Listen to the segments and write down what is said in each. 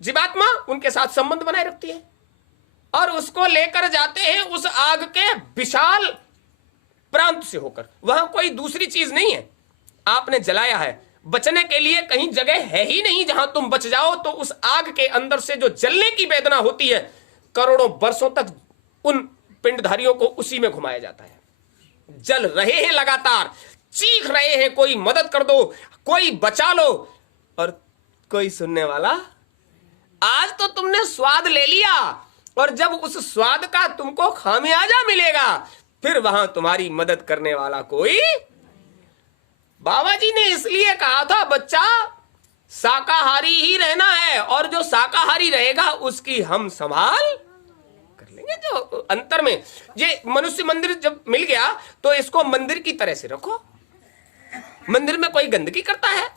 जीवात्मा उनके साथ संबंध बनाए रखती है और उसको लेकर जाते हैं उस आग के विशाल प्रांत से होकर। वहां कोई दूसरी चीज नहीं है, आपने जलाया है, बचने के लिए कहीं जगह है ही नहीं जहां तुम बच जाओ। तो उस आग के अंदर से जो जलने की वेदना होती है, करोड़ों वर्षों तक उन पिंडधारियों को उसी में घुमाया जाता है। जल रहे हैं लगातार, चीख रहे हैं, कोई मदद कर दो, कोई बचा लो, और कोई सुनने वाला। आज तो तुमने स्वाद ले लिया, और जब उस स्वाद का तुमको खामियाजा मिलेगा, फिर वहां तुम्हारी मदद करने वाला कोई। बाबा जी ने इसलिए कहा था बच्चा शाकाहारी ही रहना है, और जो शाकाहारी रहेगा उसकी हम संभाल कर लेंगे। जो अंतर में ये मनुष्य मंदिर जब मिल गया तो इसको मंदिर की तरह से रखो। मंदिर में कोई गंदगी करता है,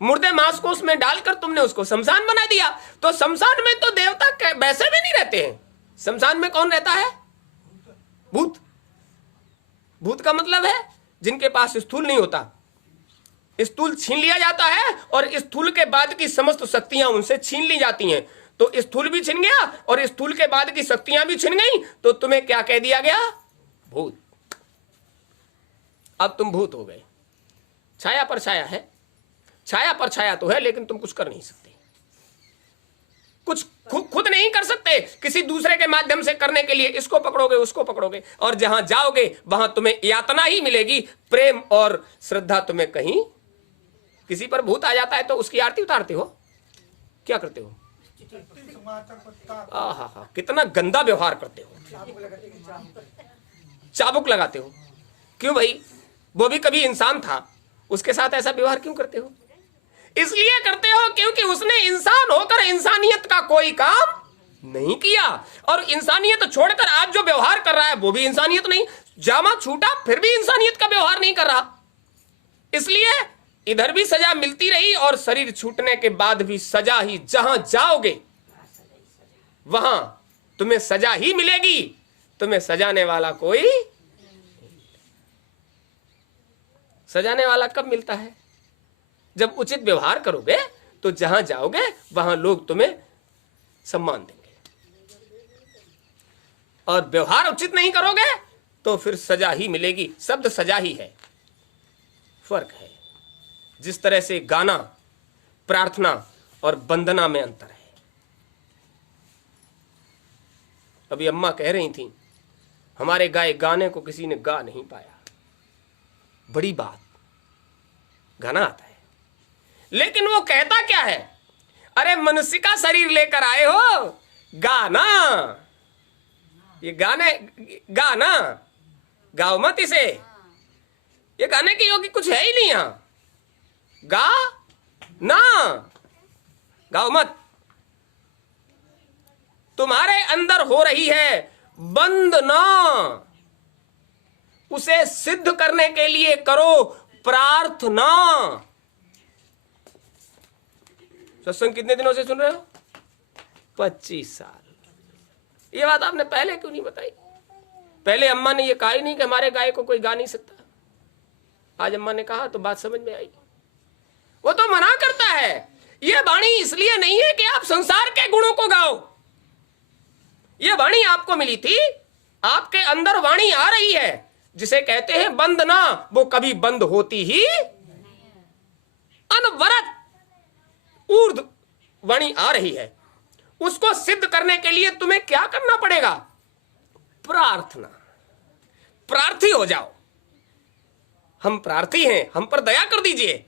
मुर्दे मांस को उसमें डालकर तुमने उसको शमशान बना दिया। तो शमशान में तो देवता वैसे भी नहीं रहते हैं। शमशान में कौन रहता है? भूत। भूत का मतलब है जिनके पास स्थूल नहीं होता। स्थूल छीन लिया जाता है और स्थूल के बाद की समस्त शक्तियां उनसे छीन ली जाती हैं। तो स्थूल भी छिन गया और स्थूल के बाद की शक्तियां भी छिन गई, तो तुम्हें क्या कह दिया गया? भूत। अब तुम भूत हो गए। छाया पर छाया है, छाया पर छाया तो है, लेकिन तुम कुछ कर नहीं सकते, कुछ खुद नहीं कर सकते। किसी दूसरे के माध्यम से करने के लिए इसको पकड़ोगे, उसको पकड़ोगे, और जहां जाओगे वहां तुम्हें यातना ही मिलेगी। प्रेम और श्रद्धा तुम्हें कहीं। किसी पर भूत आ जाता है तो उसकी आरती उतारते हो, क्या करते हो? आहा, कितना गंदा व्यवहार करते हो, चाबुक लगाते हो। क्यों भाई? वो भी कभी इंसान था, उसके साथ ऐसा व्यवहार क्यों करते हो? इसलिए करते हो क्योंकि उसने इंसान होकर इंसानियत का कोई काम नहीं किया, और इंसानियत छोड़कर आज जो व्यवहार कर रहा है वो भी इंसानियत नहीं। जामा छूटा फिर भी इंसानियत का व्यवहार नहीं कर रहा। इसलिए इधर भी सजा मिलती रही, और शरीर छूटने के बाद भी सजा ही। जहां जाओगे वहां तुम्हें सजा ही मिलेगी, तुम्हें सजाने वाला कोई। सजाने वाला कब मिलता है? जब उचित व्यवहार करोगे तो जहां जाओगे वहां लोग तुम्हें सम्मान देंगे, और व्यवहार उचित नहीं करोगे तो फिर सजा ही मिलेगी। शब्द सजा ही है, फर्क है। जिस तरह से गाना, प्रार्थना और वंदना में अंतर है। अभी अम्मा कह रही थी हमारे गाए गाने को किसी ने गा नहीं पाया। बड़ी बात, गाना आता है, लेकिन वो कहता क्या है? अरे मनुष्य का शरीर लेकर आए हो, गाना। ये गाने गाना गाओ मत इसे, ये गाने की योग्य कुछ है ही नहीं। यहां गा ना, गाओ मत। तुम्हारे अंदर हो रही है वंदना, उसे सिद्ध करने के लिए करो प्रार्थना। सत्संग कितने दिनों से सुन रहे हो? 25 साल। ये बात आपने पहले क्यों नहीं बताई? पहले अम्मा ने ये कहा ही नहीं कि हमारे गाय को कोई गा नहीं सकता। आज अम्मा ने कहा तो बात समझ में आई। वो तो मना करता है। ये वाणी इसलिए नहीं है कि आप संसार के गुणों को गाओ। ये वाणी आपको मिली थी, आपके अंदर वाणी आ रही है जिसे कहते हैं वंदना। वो कभी बंद होती ही अनवरत ऊर्ध्व वाणी आ रही है। उसको सिद्ध करने के लिए तुम्हें क्या करना पड़ेगा? प्रार्थना। प्रार्थी हो जाओ। हम प्रार्थी हैं, हम पर दया कर दीजिए।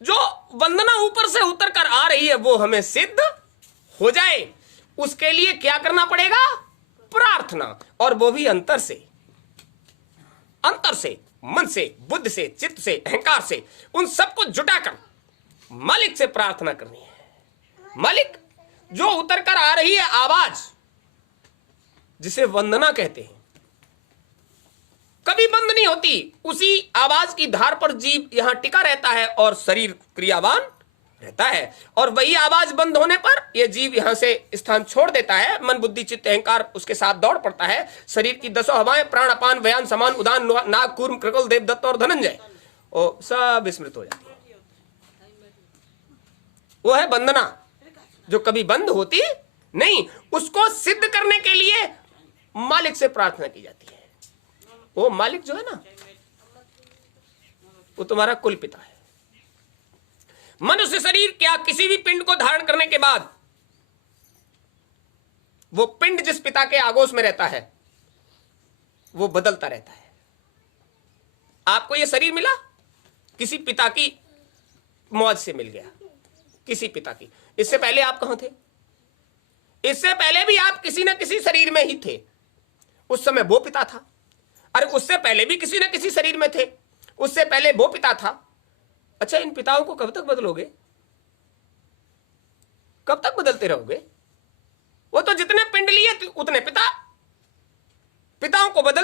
जो वंदना ऊपर से उतर कर आ रही है वो हमें सिद्ध हो जाए, उसके लिए क्या करना पड़ेगा? प्रार्थना। और वो भी अंतर से, अंतर से, मन से, बुद्धि से, चित्त से, अहंकार से, उन सबको जुटाकर मालिक से प्रार्थना करनी है। मालिक, जो उतर कर आ रही है आवाज, जिसे वंदना कहते हैं, कभी बंद नहीं होती। उसी आवाज की धार पर जीव यहां टिका रहता है और शरीर क्रियावान रहता है। और वही आवाज बंद होने पर यह जीव यहां से स्थान छोड़ देता है। मन, बुद्धि, चित्त, अहंकार उसके साथ दौड़ पड़ता है। शरीर की 10 हवाएं, प्राण, अपान, व्यान, समान, उदान, नाग, कूर्म, कृकल, देवदत्त और धनंजय, वो सब विस्मृत हो जाती है। वो है वंदना। जो कभी बंद होती नहीं। उसको सिद्ध करने के लिए मालिक से प्रार्थना की जाती है। वो मालिक जो है ना, वो तुम्हारा कुल पिता है। मनुष्य शरीर क्या किसी भी पिंड को धारण करने के बाद वो पिंड जिस पिता के आगोश में रहता है वो बदलता रहता है। आपको ये शरीर मिला किसी पिता की मौज से मिल गया, किसी पिता की। इससे पहले आप कहां थे? इससे पहले भी आप किसी न किसी शरीर में ही थे। उस समय वो पिता था। अरे उससे पहले भी किसी न किसी शरीर में थे, उससे पहले वो पिता था। अच्छा, इन पिताओं को कब तक बदलोगे? कब तक बदलते रहोगे? वो तो जितने पिंड लिए उतने पिता, पिताओं को बदल